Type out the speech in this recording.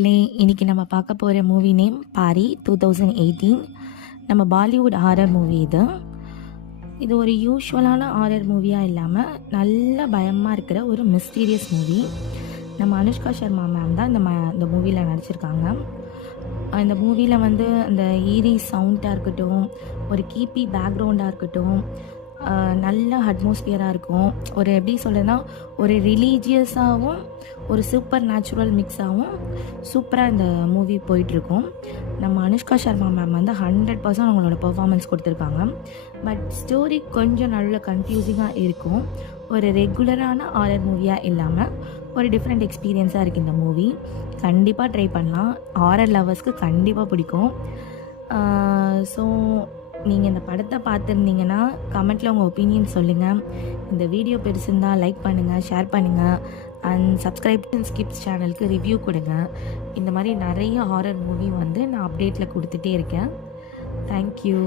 இன்னைக்கு நம்ம பார்க்க போகிற மூவி நேம் பாரி 2018. நம்ம பாலிவுட் ஹாரர் மூவி இது ஒரு யூஸ்வலான ஹாரர் மூவியாக இல்லாமல் நல்ல பயமாக இருக்கிற ஒரு மிஸ்டீரியஸ் மூவி. நம்ம அனுஷ்கா சர்மா மேம் தான் இந்த மூவியில் நடிச்சிருக்காங்க. இந்த மூவியில் வந்து அந்த ஈரி சவுண்டாக இருக்கட்டும், ஒரு கீப்பி பேக்ரவுண்டாக இருக்கட்டும், நல்ல அட்மாஸ்பியராக இருக்கும். ஒரு எப்படி சொல்கிறதுனா, ஒரு ரிலீஜியஸாகவும் ஒரு சூப்பர் நேச்சுரல் மிக்ஸாகவும் சூப்பராக இந்த மூவி போயிட்டுருக்கும். நம்ம அனுஷ்கா சர்மா மேம் வந்து 100% அவங்களோட பெர்ஃபார்மன்ஸ் கொடுத்துருக்காங்க. பட் ஸ்டோரி கொஞ்சம் நல்ல கன்ஃபியூசிங்காக இருக்கும். ஒரு ரெகுலரான ஹாரர் மூவியாக இல்லாமல் ஒரு டிஃப்ரெண்ட் எக்ஸ்பீரியன்ஸாக இருக்குது இந்த மூவி. கண்டிப்பாக ட்ரை பண்ணலாம். ஹாரர் லவர்ஸ்க்கு கண்டிப்பாக பிடிக்கும். ஸோ நீங்கள் இந்த படத்தை பார்த்துருந்தீங்கன்னா கமெண்ட்டில் உங்கள் ஒப்பீனியன் சொல்லுங்கள். இந்த வீடியோ பெருசுந்தால் லைக் பண்ணுங்கள், ஷேர் பண்ணுங்கள் அண்ட் சப்ஸ்கிரைப் ஸ்கிப்ஸ் சேனலுக்கு ரிவ்யூ கொடுங்க. இந்த மாதிரி நிறைய ஹாரர் மூவி வந்து நான் அப்டேட்டில் கொடுத்துட்டே இருக்கேன். தேங்க்யூ.